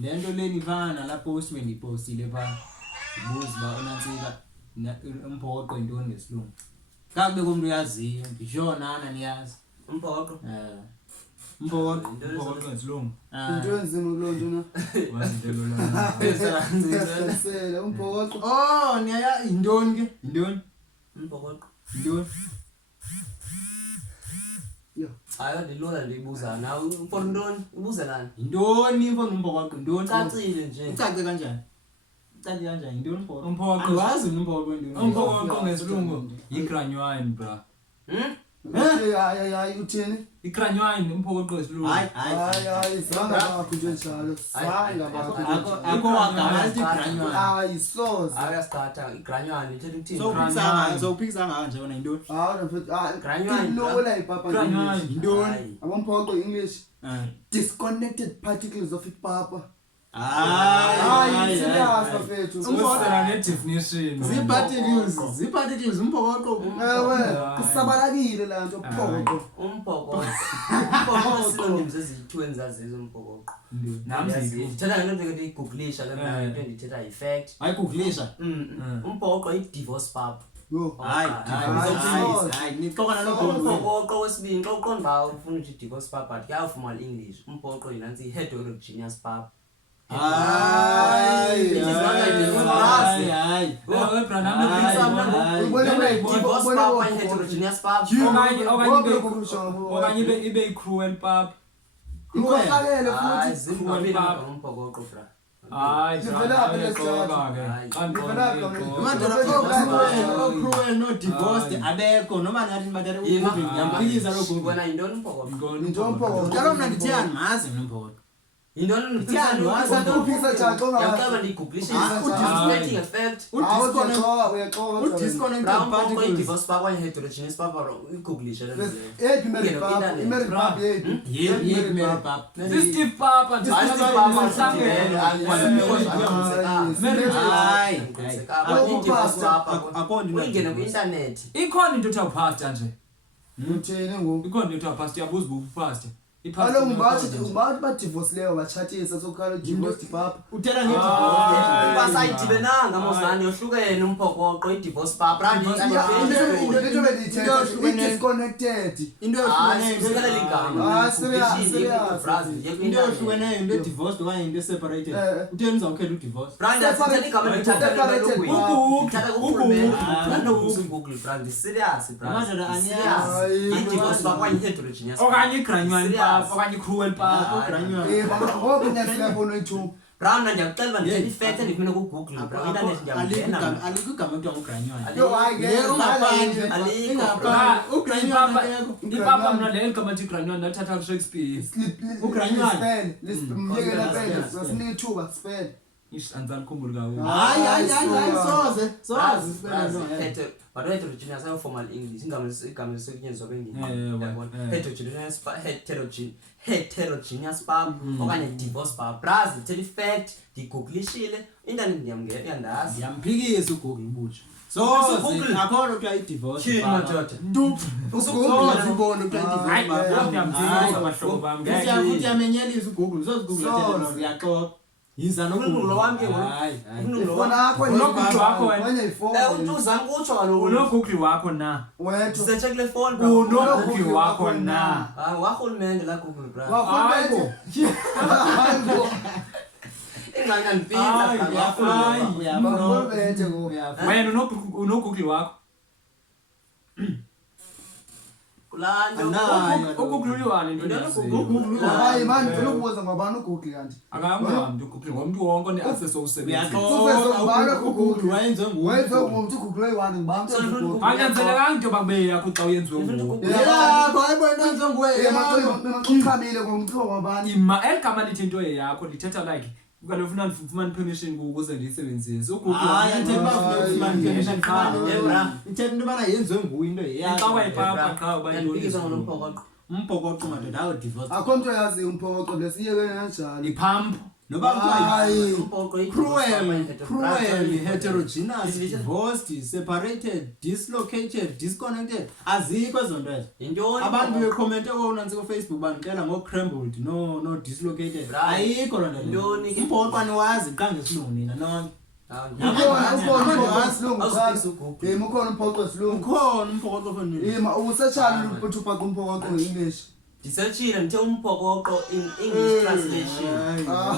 lento leni fana la postman ipostile pha ibuzi ba unansika umphoqo into ngesilungu kabe kumuntu uyaziyo ngishona niyazi umphoqo umphoqo ngesilungu into enzima kulonto na wazintelo sela umphoqo oh niya indoni ke indoni umphoqo indoni yo hayi ndilola ndibuza nawe umpondoni ubuzelana indoni mfana umphoqo indoni cacile nje ucace kanjani ucace kanjani indoni umphoqo umphoqo wazi umphoqo indoni umphoqo ngesilungu igranywane bra hayi uthini igranywane umphoqo ngesilungu hayi sanga bakho njalo sanga bakho akho wagama lithi granywane hayi soze akasithatha igranywane ithetha ukuthini so uphikisa nganje wona indoni Granywane, nola ipapa Granywane. indoni abomphoqo English disconnected particles of ipapa hayi serious bafethu usela ne-definition ziparticles umphoqo ewe kusabalakile la nto phoqo umphoqo sinonyms eziyi-2 endizazizo umphoqo nami ndithetha ngento ndike ndiyiguglisha le into ndithetha yi-fact ayigugulisha umphoqo i-divorce pap yo hayi nixoka umphoqo wesibini xa uqonda uba ufuna uthi i-divorce pap but kuyawuformal english umphoqo yinantsi i-heterogeneous pap okanye ibe yi-cruel pap ikhohlakele umphoqo hayi cruel no divorced abekho noma ngathi nibathathe uyamphikiza lokho wena yintoni umphoqo Umphoqo. njalo mna ndithiyani mazi nompholo yintoni Uthiyani, wazi uphikisa njani xa yaqaba ndiyiguglishe disconnecting effect udisconnected umphoqo particles i-divorce pap okanye heterogeneous pap iguglishe le nto leyo Epi Mary Papa, Mary Papa yep Mary pap si-steve papa uyingene kwi-intanethi ikhona into ethiwa upasta nje Uthini ngoku? ikhona into ethiwa upasta uyabuza uba upasta Alo ngibathi ba divorce leyo bachatisa sokhala divorce papa. uthetha ngedivorce basayidibenanga mozane yohlukene umphokoqo i-divorce pap Disconnected. into yohlukeneyo into yohlukeneyo into divorced okanye into separated utheni uzawukhetha udivorce okanye igranywane pap okanye i-cruel pap Ngoba niyasiyabona ithuba. Brown ndiyakuxela uba ndithetha i-fact endifuna kugoogle bro internet ndiyangena alikho igama ekuthiwa ngugranywane Yo hayi ipapa mna leyo ligama lithi igranywane ndathatha kushakespeare Sinika ithuba spell. andisalikhumbuli kawo hayi soze but heterogeneous ayo formal english igama lisekutyenziswa heterogeneous pap okanye divorce pap braz ithetha i-fact ndiyiguglishile internet ndiyandazi ndiyamphikisa ugoogle butsha akhona kuthiwa idivorce usubona bahlobo bam futhi yamenyelisa ugoogle uzozigoogle ziyaxoxa yiza Unogulo wami ke unogugli wakho wena uzama ukutsho kaloku unogugli wakho na ndiseche kule phone bro unogugli wakho na warhulumente la google bra ingxaki andipinza wena unogugli wakho ugugli uyiwani into hayi mani ngifuna ukubuza ngobani uGoogle kanti akamntu ugugli ngomntu wonke one-access wokusebenzisa wayenze umuntu uGoogle oyi-1 ngibani anyanzelekanga into yoba kube yakho xa uyenziwe nguwe uchamile ngomthiwa wabani eli gama lithi into yakho lithetha like kaloku ufuna ndifumane permission ukuze ndiyisebenzise ithetha into yobana yenziwe nguye into ixawa ipapa qha uba umphokoqo madoda awo divorce akho mntu oyaziyo umphokoqo lesiyekene kanjalo iphampu noba Hayi. Umphoqo cruel, heterogeneous, divorced, separated, dislocated, disconnected. Azikho ezo nto ezo. Yintoni? Abantu bekomente unansi ku-Facebook bandicela ngo-crumbled, no dislocated. Ayikho loo nto leyo. Yintoni ke? Umphoqo aniwazi qha ngesilungu nina nonke. Ukhona umphoqo wesilungu. Ukhona umphoqo fonini. Usatshani ukuthi uphaqa umphoqo nge-English? Ndisearchile ndithe umphokoqo in English translation. Ah,